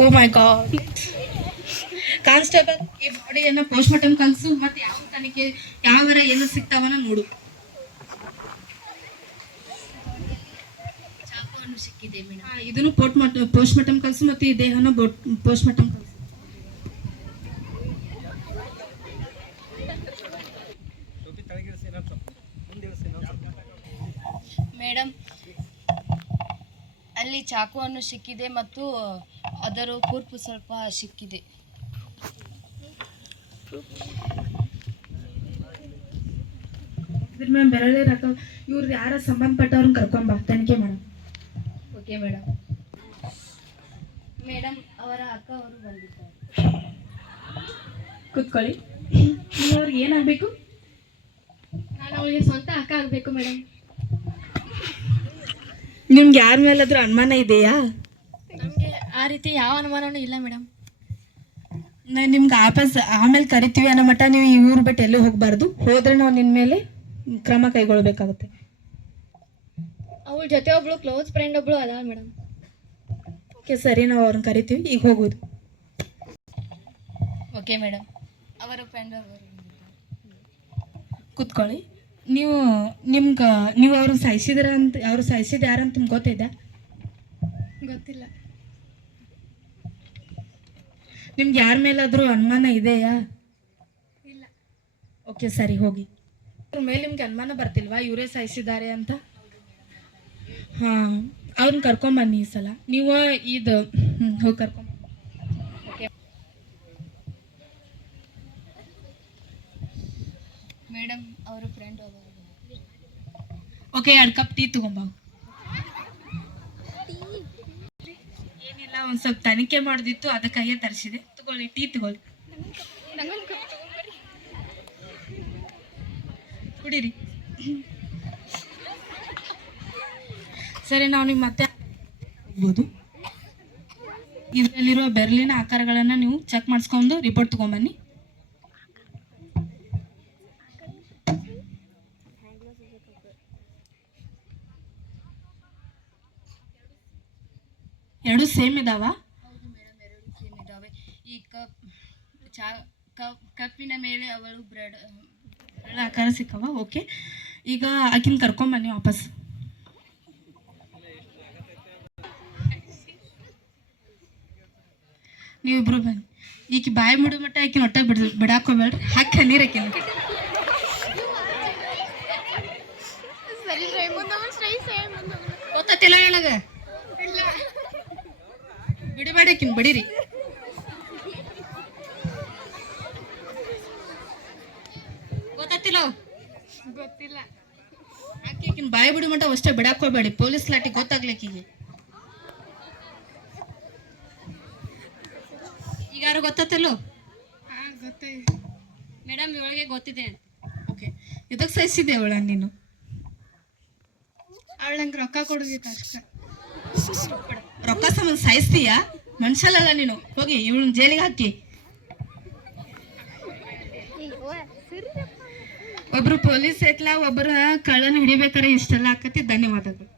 ಓ ಮೈ god. Constable, ಈ ಬಾಡಿಯನ್ನು post mortem ಕಳಿಸು, ಮತ್ತೆ ಯಾವ ತನಿಖೆ ಯಾವರ ಏನು ಸಿಗ್ತಾವನ ನೋಡು. ಚಾಕುವನ್ನು ಸಿಕ್ಕಿದೆ ಮೇಡಮ್. ಇದನ್ನು ಪೋಸ್ಟ್ ಮಾರ್ಟಮ್ ಕಳಿಸು, ಮತ್ತೆ ಈ ದೇಹನ ಪೋಸ್ಟ್ ಮಾರ್ಟಮ್ ಕಳಿಸು. ಮೇಡಮ್, ಅಲ್ಲಿ ಚಾಕುವನ್ನು ಸಿಕ್ಕಿದೆ ಮತ್ತು ಅದರ ಕೂರ್ಪು ಸ್ವಲ್ಪ ಸಿಕ್ಕಿದೆ. ಇದ್ರ ಮ್ಯಾಮ್ ಬೆರಳೆ ರಕ ಇವ್ರದ್ದು ಯಾರ ಸಂಬಂಧಪಟ್ಟವ್ರನ್ನ ಕರ್ಕೊಂಬ ತನಿಖೆ ಮೇಡಮ್. Okay madam. ಮೇಡಮ್, ಅವರ ಅಕ್ಕ ಅವರು ಬಂದಿದ್ದಾರೆ. ಕೂತ್ಕೊಳ್ಳಿ. ನೀವು ಅವ್ರಿಗೆ ಏನಾಗಬೇಕು? ನಾನು ಅವಳಿಗೆ ಸ್ವಂತ ಅಕ್ಕ ಆಗಬೇಕು ಮೇಡಮ್. ನಿಮ್ಗೆ ಯಾರ ಮೇಲಾದ್ರೂ ಅನುಮಾನ ಇದೆಯಾ? ನಮಗೆ ಆ ರೀತಿ ಯಾವ ಅನುಮಾನನೂ ಇಲ್ಲ ಮೇಡಮ್. ನಾನು ನಿಮ್ಗೆ ಆಮೇಲೆ ಕರಿತೀವಿ ಅನ್ನೋ ಮಟ್ಟ ನೀವು ಈ ಊರು ಬಿಟ್ಟು ಎಲ್ಲೂ ಹೋಗಬಾರ್ದು. ಹೋದ್ರೆ ನಾವು ನಿನ್ನ ಮೇಲೆ ಕ್ರಮ ಕೈಗೊಳ್ಬೇಕಾಗುತ್ತೆ. ಅವಳ ಜೊತೆ ಒಬ್ಳು ಕ್ಲೋಸ್ ಫ್ರೆಂಡ್ ಒಬ್ಳು ಅದಾಳ ಮೇಡಮ್. ಓಕೆ ಸರಿ, ನಾವು ಅವ್ರನ್ನ ಕರಿತೀವಿ. ಈಗ ಹೋಗೋದು. Okay madam. ಅವರ ಫ್ರೆಂಡ್ ಕೂತ್ಕೊಳ್ಳಿ. ನೀವು ಅವ್ರನ್ನ ಸಾಯಿಸಿದ್ರ ಅಂತ, ಅವ್ರು ಸಾಯಿಸಿದ ಯಾರಂತ ನಿಮ್ಗೆ ಗೊತ್ತಿದೆ? ಗೊತ್ತಿಲ್ಲ. ನಿಮ್ಗೆ ಯಾರ ಮೇಲಾದರೂ ಅನುಮಾನ ಇದೆಯಾ? ಇಲ್ಲ. ಓಕೆ ಸರಿ, ಹೋಗಿ. ಅವ್ರ ಮೇಲೆ ನಿಮ್ಗೆ ಅನುಮಾನ ಬರ್ತಿಲ್ವಾ ಇವರೇ ಸಾಯಿಸಿದ್ದಾರೆ ಅಂತ? ಹಾಂ, ಅವ್ರನ್ನ ಕರ್ಕೊಂಬನ್ನಿ ಈ ಸಲ. ನೀವು ಇದು ಹೋಗಿ ಕರ್ಕೊಂಬನ್ನಿ. ಮೇಡಮ್, ಅವರ ಫ್ರೆಂಡ್ ಓಕೆ, 2 ಕಪ್ ಟೀ ತಗೊಂಬ. ಏನಿಲ್ಲ, ಒಂದು ಸ್ವಲ್ಪ ತನಿಖೆ ಮಾಡೋದಿತ್ತು, ಅದಕ್ಕಾಗೆ ತರಿಸಿದೆ. ತಗೊಳ್ಳಿ, ಟೀ ತಗೊಳ್ಳಿ, ಕುಡೀರಿ. ಸರಿ, ನಾವು ನಿಮ್ಮ ಮತ್ತೆ ಹೋಗ್ಬೋದು. ಇದರಲ್ಲಿರುವ ಬೆರಳಿನ ಆಕಾರಗಳನ್ನು ನೀವು ಚೆಕ್ ಮಾಡಿಸ್ಕೊಂಡು ರಿಪೋರ್ಟ್ ತಗೊಂಬನ್ನಿ. ಎರಡು ಸೇಮ್ ಇದಾವ? ಹೌದು ಮೇಡಮ್, ಎರಡು ಸೇಮ್ ಇದ್ದಾವೆ. ಈ ಕಪ್ಪಿನ ಮೇಲೆ ಅವಳು ಬ್ರೆಡ್ ಆಕಾರ ಸಿಕ್ಕವ. ಓಕೆ, ಈಗ ಆಕಿನ ಕರ್ಕೊಂಬನ್ನಿ ವಾಪಸ್. ನೀವಿಬ್ರು ಬನ್ನಿ. ಈಗ ಬಾಯಿ ಮುಡಿದ ಮಟ್ಟ ಆಕಿನ ಹೊಟ್ಟೆ ಬಿಡಾಕೋಬೇಡ್ರಿ. ಹಾಕಿ ನೀರು ಆಕಿನ. ಗೊತ್ತಿಲ್ಲ ಹೇಳಗ ಬಿಡಬೇಡಿ, ಆಕಿನ ಬಿಡಿರಿ. ಗೊತ್ತಿಲ್ಲ? ಗೊತ್ತಿಲ್ಲ. ಆಕಿನ ಬಾಯಿ ಬಿಡಿ ಮಟ್ಟ ಅಷ್ಟೇ ಬಿಡಾಕೋಬೇಡಿ. ಪೊಲೀಸ್ ಲಾಟಿ ಗೊತ್ತಾಗ್ಲಿಕ್ಕಿಗೆ. ಈಗ ಯಾರು ಗೊತ್ತಿಲ್ಲೋ? ಹಾಂ, ಗೊತ್ತೇ. ಮೇಡಮ್, ಇವಳಿಗೆ ಗೊತ್ತಿದೆ. ಓಕೆ, ಇದಕ್ಕೆ ಸಹಿಸಿದೆ ಅವಳ ನೀನು? ಅವಳು ನಂಗೆ ರೊಕ್ಕ ಕೊಡೋದಿತ್ತು ಅಷ್ಟೇ. ರೊಕ್ಕ ಸಂಬಂಧ ಸಾಯಿಸ್ತೀಯಾ? ಮನುಷ್ಯಲ್ಲ ನೀನು. ಹೋಗಿ ಇವಳನ್ನ ಜೈಲಿಗೆ ಹಾಕಿ. ಒಬ್ರು ಪೊಲೀಸ್ ಐತ್ಲಾ, ಒಬ್ಬರ ಕಳ್ಳನ ಹಿಡಿಬೇಕಾರೆ ಇಷ್ಟೆಲ್ಲ ಆಕತಿ. ಧನ್ಯವಾದಗಳು.